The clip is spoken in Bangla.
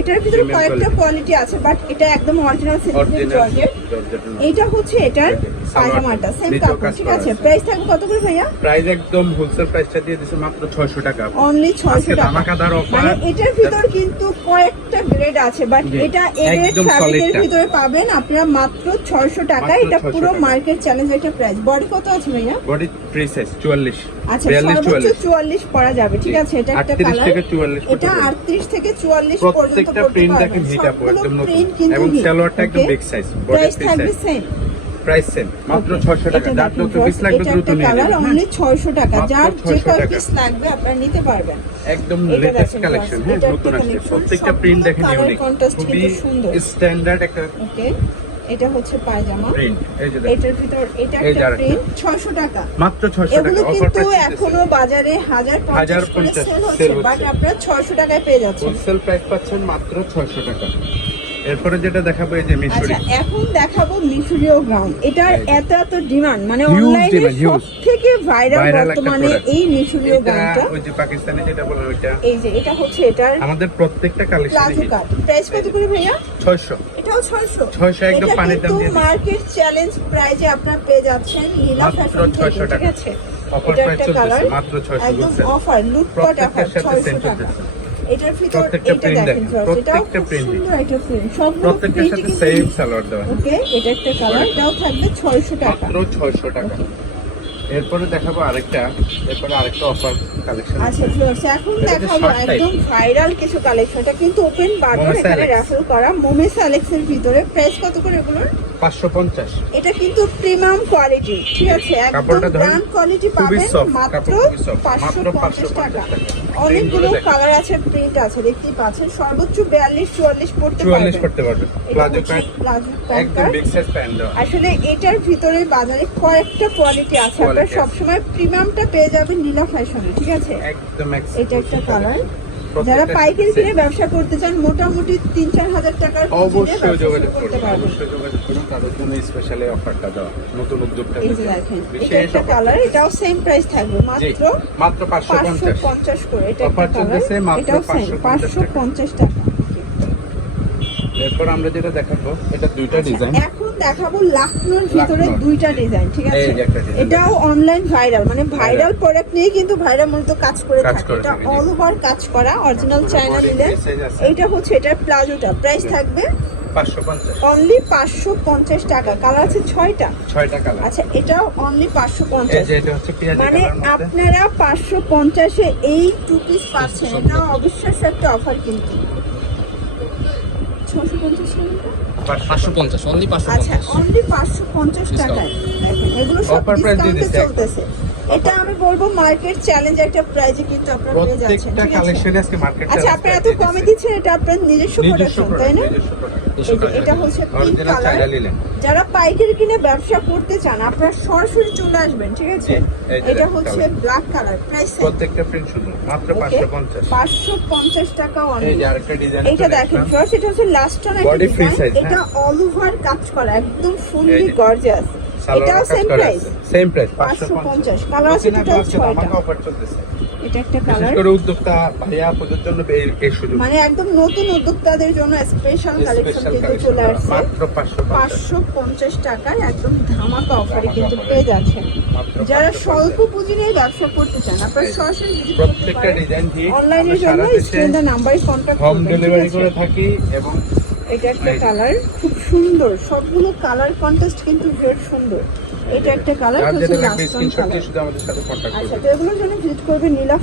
এটার ভিতরে কয়েকটা কোয়ালিটি আছে বাট এটা একদম অরিজিনাল সিনথেটিক জর্জেট। এইটা হচ্ছে এটার পায়জামাটা সেম কাপড় ঠিক আছে। প্রাইস থাকবে কত করে ভাইয়া? প্রাইস একদম হোলসেল প্রাইসটা দিয়ে দিছে মাত্র 600 টাকা। অনলি আজকে ছয়শো টাকা। ধামাকাদার অফার মানে এটার ভিতর কিন্তু কয়েকটা গ্রেড আছে বাট এটা এর ফ্যাব্রিকের ভিতরে পাবেন আপনারা মাত্র ছয়শো টাকা। এটা পুরো মার্কেট চ্যালেঞ্জ একটা প্রাইস বডি কত আছে ভাইয়া? বডি প্রাইস 44 আচ্ছা 42 44 চুয়াল্লিশ। পরা যাবে ঠিক আছে? এটা একটা 38 কালার থেকে 44 এটা পর্যন্ত। আটত্রিশ থেকে চুয়াল্লিশ পর্যন্ত প্রত্যেকটা প্রিন্ট দেখেন যেটা একদম নতুন। এবং সালোয়ারটা একদম বিগ সাইজ বডি প্রাইস থাকবে সেম প্রাইস সেম মাত্র 600 টাকা যার যত পিস লাগবে দ্রুত নিয়ে নেবেন হ্যাঁ? অনলি ছয়শো টাকা যার যে কয় পিস লাগবে আপনারা নিতে পারবেন। একদম লেটেস্ট কালেকশন হ্যাঁ নতুন আসছে। প্রত্যেকটা প্রিন্ট দেখেন ইউনিক খুবই সুন্দর। স্ট্যান্ডার্ড একটা ওকে এটা হচ্ছে পায়জামা। এটার ভিতর এটা একটা প্রিন্ট ছয়শো টাকা। মাত্র 600 টাকা অফার কিন্তু এখনও বাজারে হাজার হাজার পঞ্চাশ করে পঞ্চাশ সেল হচ্ছে। বাট আপনারা টাকায় পেয়ে যাচ্ছেন। হোলসেল প্রাইস পাচ্ছেন মাত্র 600 টাকা। এরপরে যেটা দেখাবো এই যে মিশরি। আচ্ছা এখন দেখাবো মিশরীয় গ্রাউন্ড। এটার এত এত ডিমান্ড মানে অনলাইনে সব থেকে ভাইরাল বর্তমানে এই মিশরীয় এটা গ্রাউন্ডটা। ওই যে পাকিস্তানি যেটা বলেন ওইটা। এই যে এটা হচ্ছে এটার আমাদের প্রত্যেকটা কালেকশন প্লাজো কাট। প্রাইস কত করে ভাইয়া? 600 এটাও ছয়শো। 600 একদম এটা পানির দাম দিয়ে মার্কেট চ্যালেঞ্জ প্রাইজে আপনারা পেয়ে যাচ্ছেন। লীলা ফ্যাশন থেকে ঠিক আছে? মাত্র 600 একদম অফার লুটপাট অফার প্রত্যেকটার 600 টাকা। চলতেছে। এটার ভিতর এটা দেখেন প্রত্যেকটা সুন্দর একটা প্রিন্ট সবগুলো প্রত্যেকটার সাথে সেম সালোয়ার দেওয়া। ওকে এটা একটা কালার এটাও থাকবে 600 টাকা। মাত্র 600 টাকা। এরপরে দেখাবো আরেকটা এরপরে আরেকটা অফার কালেকশন আচ্ছা ফ্লোর্স এখন দেখাবো একদম ভাইরাল কিছু কালেকশন এটা কিন্তু ওপেন বাটন এখানে রেফার করা মোমেস অ্যালেক্সের ভিতরে। প্রাইস কত করে এগুলোর? 550 এটা কিন্তু প্রিমিয়াম কোয়ালিটি ঠিক আছে? একদম ব্র্যান্ড কোয়ালিটি পাবেন মাত্র কাপড় খুবই soft, মাত্র 550 টাকা। 550 টাকা। অনেকগুলো কালার আছে প্রিন্ট আছে দেখতেই পাচ্ছেন। সর্বোচ্চ 42 44 পড়তে 44 পারবেন। করতে পারবেন। প্লাজো প্যান্ট প্লাজো একদম বিগ সাইজ প্যান্ট আসলে এটার ভিতরে বাজারে কয়েকটা কোয়ালিটি আছে। আপনারা সবসময় প্রিমিয়ামটা পেয়ে যাবেন নীলা ফ্যাশনে ঠিক আছে? একদম এটা একটা কালার যারা পাইকারি। কিনে ব্যবসা করতে চান মোটামুটি তিন চার হাজার টাকার অবশ্যই যোগাযোগ করতে অবশ্যই যোগাযোগ করুন তাদের জন্য স্পেশালি অফারটা দেওয়া নতুন উদ্যোগটা এই যে দেখেন এটা বিশেষ একটা offer। কালার এটাও সেম প্রাইস থাকবে মাত্র মাত্র পাঁচশো 550 পঞ্চাশ করে এটা Offer একটা মাত্র এটাও সেম 550 পাঁচশো টাকা। এরপর আমরা যেটা দেখাবো এটা দুইটা আচ্ছা, ডিজাইন এখন দেখাবো লাখনোর ভিতরে দুইটা ডিজাইন ঠিক আছে? এটাও অনলাইন ভাইরাল মানে ভাইরাল প্রোডাক্ট নিয়ে কিন্তু ভাইরাল মূলত কাজ করে থাকে। এটা অল ওভার কাজ করা অরিজিনাল চায়না নিলে। এইটা হচ্ছে এটার প্লাজোটা প্রাইস থাকবে 550 অনলি পাঁচশো পঞ্চাশ টাকা। কালার আছে ছয়টা। ছয়টা কালার আচ্ছা এটাও অনলি পাঁচশো পঞ্চাশ। এটা মানে আপনারা পাঁচশো পঞ্চাশে এই টু পিস পাচ্ছেন। এটা অবিশ্বাস্য একটা অফার কিন্তু? পাঁচশো পঞ্চাশ অনলি পাঁচশো আচ্ছা অনলি পাঁচশো পঞ্চাশ টাকায়। দেখেন এগুলো সব ডিসকাউন্টে চলতেছে। এটা বলব মার্কেট চ্যালেঞ্জ একটা প্রাইজে কিন্তু আপনারা পেয়ে যাচ্ছেন প্রত্যেকটা কালেকশনে আজকে মার্কেট আচ্ছা আপনারা এত কমে দিচ্ছেন এটা আপনার নিজস্ব প্রোডাকশন তাই না? এটা হচ্ছে পিঙ্ক কালার যারা পাইকারি কিনে ব্যবসা করতে চান আপনারা সরাসরি চলে আসবেন ঠিক আছে? এটা হচ্ছে ব্ল্যাক কালার প্রাইস প্রত্যেকটা প্রিন্ট সুন্দর মাত্র 550 পাঁচশো পঞ্চাশ। টাকা এই অনলি এটা দেখেন ফার্স্ট এটা হচ্ছে লাস্ট size, এটা অল ওভার কাজ করা একদম ফুললি। গর্জিয়াস এটাও same price same price 550 colour আছে টোটাল ছয়টা। আমাকে অফার চলতেছে। এটা একটা কালার? করে উদ্যোক্তা ভাইয়া আপুদের জন্য এই এই সুযোগ। মানে একদম নতুন উদ্যোক্তাদের জন্য স্পেশাল কালেকশন কিন্তু চলে আসছে। মাত্র 550 পাঁচশো পঞ্চাশ টাকায় একদম ধামাকা অফারে কিন্তু পেয়ে যাচ্ছেন যারা স্বল্প পুঁজি নিয়ে ব্যবসা করতে চান আপনারা সরাসরি করতে পারেন। অনলাইনের জন্য নাম্বারে হোম ডেলিভারি করে থাকি এবং এটা একটা কালার খুব সুন্দর। সবগুলো কালার কন্টেস্ট কিন্তু ভেরি সুন্দর। এটা একটা কালার হচ্ছে লাস্ট কালার আচ্ছা এগুলোর জন্য ভিজিট করবে নীলা